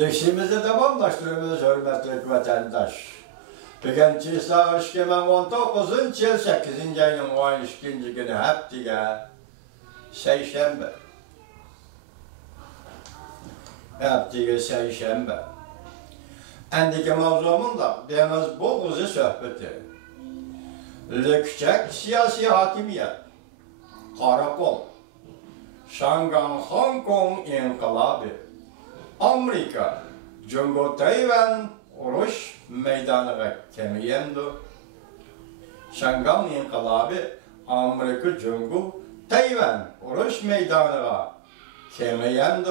Leşimizi tamamlaştırıyoruz hürmetli vatandaş. Bugün Çiğsağ İşkemen 19. yıl 8. ayının 12. günü haftiga Seyşembe. Haftiga Seyşembe. Endiki mavzumun da deniz bu kızı sohbeti. Lükçek siyasi hakimiyet. Karakol. Şangan Hong Kong inkılabı. Amerika, Jungo Tayvan uruş meydanına kemiyendi. Şangan inkılabı Amerika, Jungo Tayvan uruş meydanına kemiyendi.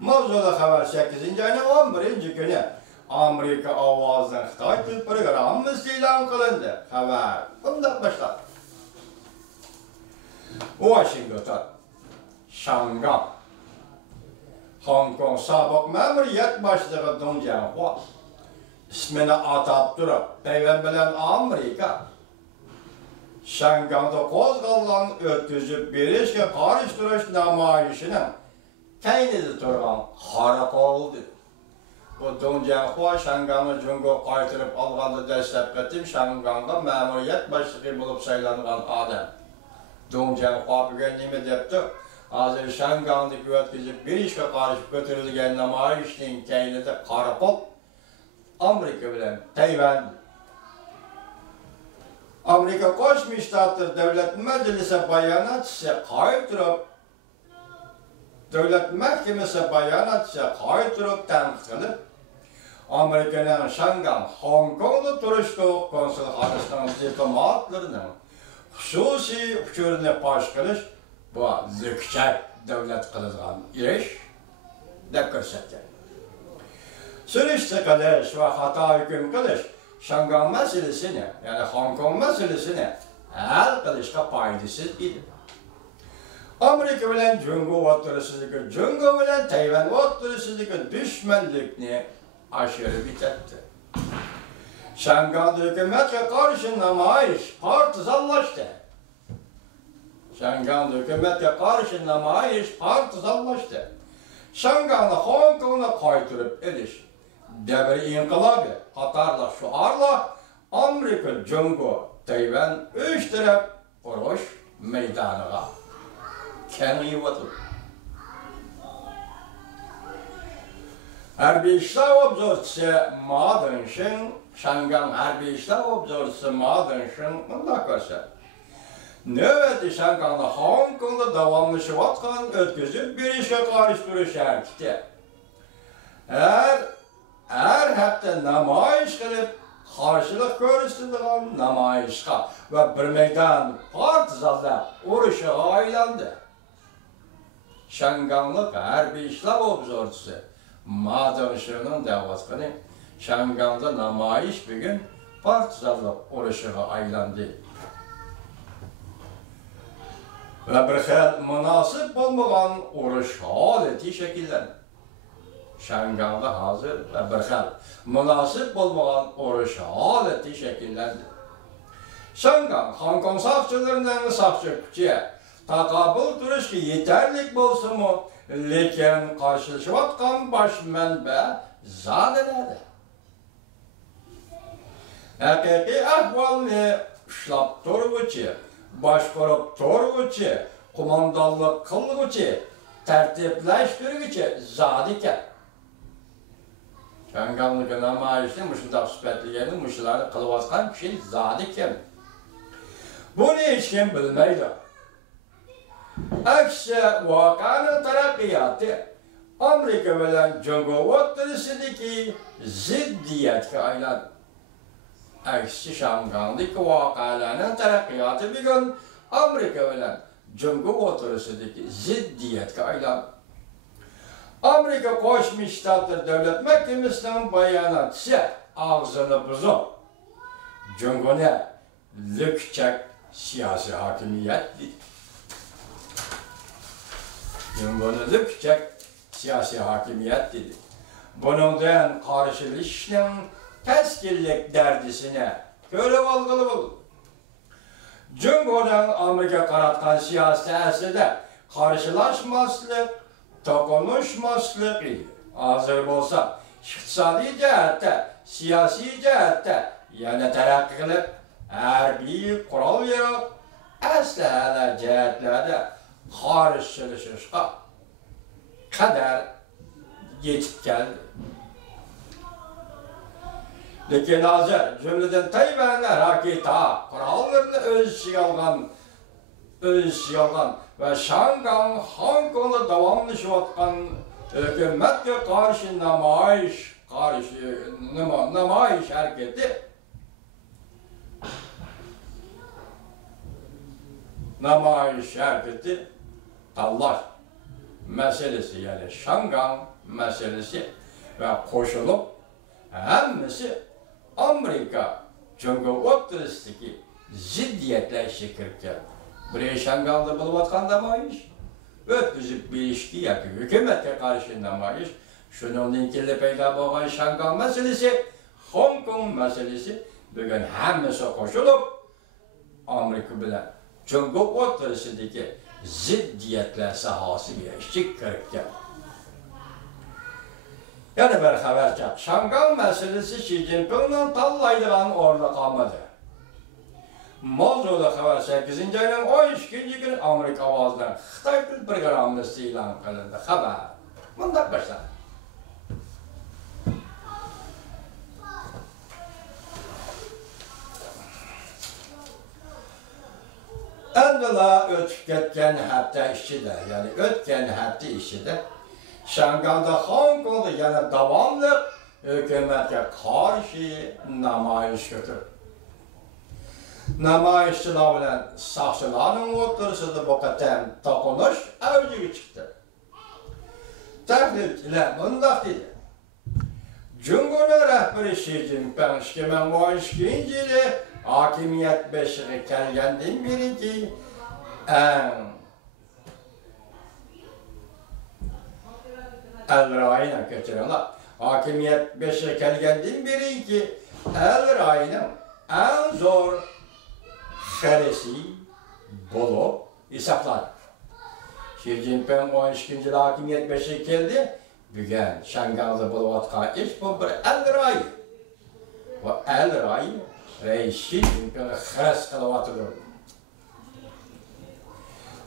Mavzuda haber 8. ayının 11. günü Amerika avazın Xitay Tül programı ilan kılındı. Haber bundan başladı. Washington, Şangan, Hong Kong sabık memuriyet başlığı Dong Jianhua ismini atab durup Tayvan bilen Amerika Şangan'da kozgalgan ötküzüp berişke karıştırış namayişinin keynidi turgan karakol dedi. Bu Dong Jianhua Şangan'ı Jungo qaytırıp alğandı destek ettim. Şangan'da memuriyet başlığı bulup saylanılan adam. Dong Jianhua bugün nime depti? Hazır Şangan'da ötküzüp bir işe karışıp götürülgen namayişinin keynidi karakol Amerika bilen Tayvan. Amerika Koşmuş Ştatlar Devlet Meclisi bayanatçısı qaytırıp Devlet Mahkemesi bayanatçısı qaytırıp tanqid qilib Amerika'nın Şangan, Hong Kong'da turuşluq konsulxonasining diplomatlarının xususiy uchurini fosh qilish bu lükçek devlet qiladigan ish deb ko'rsatgan. Surishti qilish va xato hukm qilish Şangan meselesini, yani Hong Kong meselesini hal qilishga foydasiz edi. Amerika bilen Jungo o'tirisizligi, Jungo bilen Tayvan o'tirisizligi düşmanlikni aşırı bitirdi. Şangan'da hükümetke karşı namayış partizanlaştı. Şangan'da hükümetke karşı namayış partizanlaştı. Şangan'da Hong Kong'da qaytırıp ediş. Devri inkılabı, Katar'la şuarla Amerika, Jungo, Tayvan üç taraf uruş meydanıga kengi otur. Harbiy işler obzorcusu Ma Dongsheng, Şangan harbiy işler obzorcusu Ma Dongsheng bunday ko'rsatdi. Növbeti Şangan'da Hong Kong'da davamlaşıvatkan ötküzüp bir işe karıştırış hareketi. Her hafta namayış kılıp karşılık görüstüldüğün namayışka ve bir meydan partizanlar uruşa aylandı. Şanganlık harbiy işler obzorcusu Ma Dongsheng'in davatqını Şangan'da namayış bir gün partizanlık uruşa aylandı. Ve bir xil münasip olmagan uruş haleti şekillendi. Şangan'da hazır ve bir xil münasip olmagan uruş haleti şekillendi. Şangan, Hong Kong saqçılarından saqçı küçüye taqabıl duruşki yeterlik bolsun mu, lekin karşılaşıvatkan baş menbe zadeledi. Haqiqiy ahvalni ushlab turg'uchi, boshqarib turg'uchi, qo'mondonlik qilg'uchi, tartiblashtirg'uchi zot ekan. Şanganlık namayişini muşundaq sifatligini, muşularni qilayotgan kishi zot ekan. Buni hech kim bilmaydi. Aksi voqeaning taraqqiyoti Amerika bilan Jungo o'rtasidagi ziddiyatga aylandi. Aksi Şangan'daki voqealarning taraqqiyoti bugun Amerika bilan Jungo o'rtasidagi ziddiyatga aylandi. Amerika Qo'shma Shtatlar Davlat Mahkamasining bayonotchisi og'zini buzib, Jungoni lükçek siyasi hakimiyet dedi. Jungoni lükçek siyasi hakimiyet dedi. Bunundan karşılaşışının teskillik derdisine görüp algılı buldu. Jungo'dan Amerika qaratgan siyasi aslida karşılaşmaslık, to'qinishmaslik edi. hazır olsa, iqtisadi cihette, siyasi cihette yana terakki kılıp, harbiy kural yarat, aslahalar cihetlerde karıştırışışka kadar yetip geldi. Lekin hazır cümleden Tayvanlar hakita kurallarını öz içine algan ve Şanghan, Hong Kong'da davamlaşıvatkan hükümetke karşı namayiş hareketi tallar meselesi yani Şanghan meselesi ve koşulup hemmesi Amerika çünkü ortasındaki ziddiyetle şekirken buraya Şanghan'da buluvatkan namayiş ötküzüp bir ilişki yapıyor. Hükümete karşı namayiş şunun linkinde peyda boğan Şanghan meselesi Hong Kong meselesi bugün hemmesi koşulup Amerika bilen çünkü ortasındaki ziddiyetler sahası şekirken yani bir haber çap. Şanghan meselesi Xi Jinping'den tallaydıran orada kalmadı. Mozul'da haber 8. ayının 12. gün Amerika avazından Xitay Dil programması ilan kılındı. Haber. Bundan başlar. Endila ötüp ketken hafta işçide, yani ötken hafta işçide Şanghan'da, Hong Kong'da yani devamlı hükümete karşı namayiş götür. Namayişçiler bilen sakçıların ortasında bu kadar dokunuş avcıya çıktı. Tahlilçiler bundak dedi. Cumhuriyet rehberi Xi Jinping 2012 yılı hakimiyet beşiği kelgendiğin birinci el-rayına geçiyorlar. Hakimiyet beşiği kelgendiğin birinci el-rayının en zor xeresi bulup hesaplar. Xi Jinping 12. yılı hakimiyet beşiği geldi. Bugün Şanghan'da buluvatkan iş bu bir el-ray. Bu el-ray Xi Jinping'e xeres kılıvatıdır.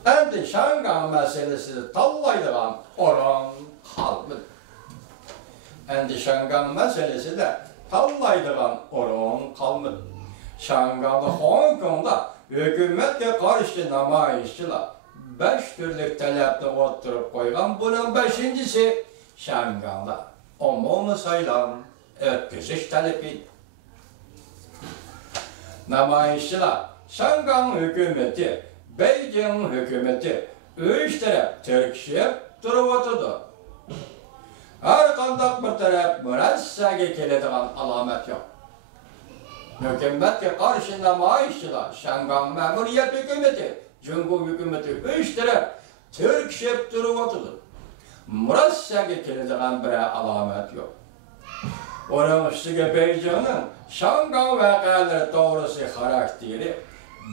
Endi Şanghan meselesi tallaydıran oran kalmadı. Endi Şanghan meselesi de tallaydıran oran kalmadı. Şanghan'da, Hong Kong'da hükümetle karşı namayişçiler 5 türlük talepte oturup koygan. Bunun 5'incisi Şanghan'da umumi sayılan ötküzüş talebi. Namayişçiler Şanghan hükümeti, Beijing hükümeti 3 taraf Türkçe duruvatıdır. Her kandak bir taraf müressege kelediğin alamet yok. Hükümetle karşı namayişçiler Şanghan memuriyet hükümeti, Cumhur hükümeti 3 taraf Türkçe duruvatıdır. Müressege kelediğin bir alamet yok. Onun üstüge Beijing'in Şanghan vakaları doğrusu karakteri,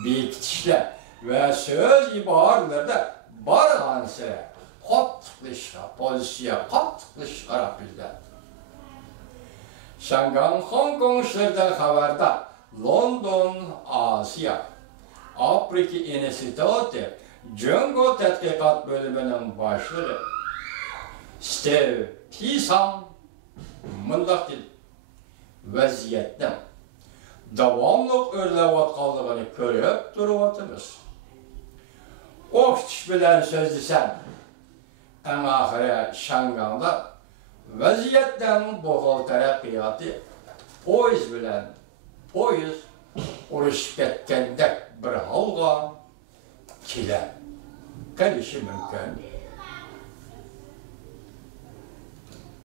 bekitişler ve söz ibarelerde barğan sıra katlıklı pozisiya, katlıklı şarap bizler. Şanghan, Hong Kong işlerden haberde London, Asya, Afrika Enstitüsü, Cungo Tetkikat Bölümünün başlığı Steve Tisan mındak değil, vaziyetten davamlıq örləvatkallığını görüp duruvatımız. O kişi bilen sözlüsen, en ahire Şanghan'da vaziyetten boğul terakkiyatı poyuz uruş ketkendek bir halga kile gelişi mümkün.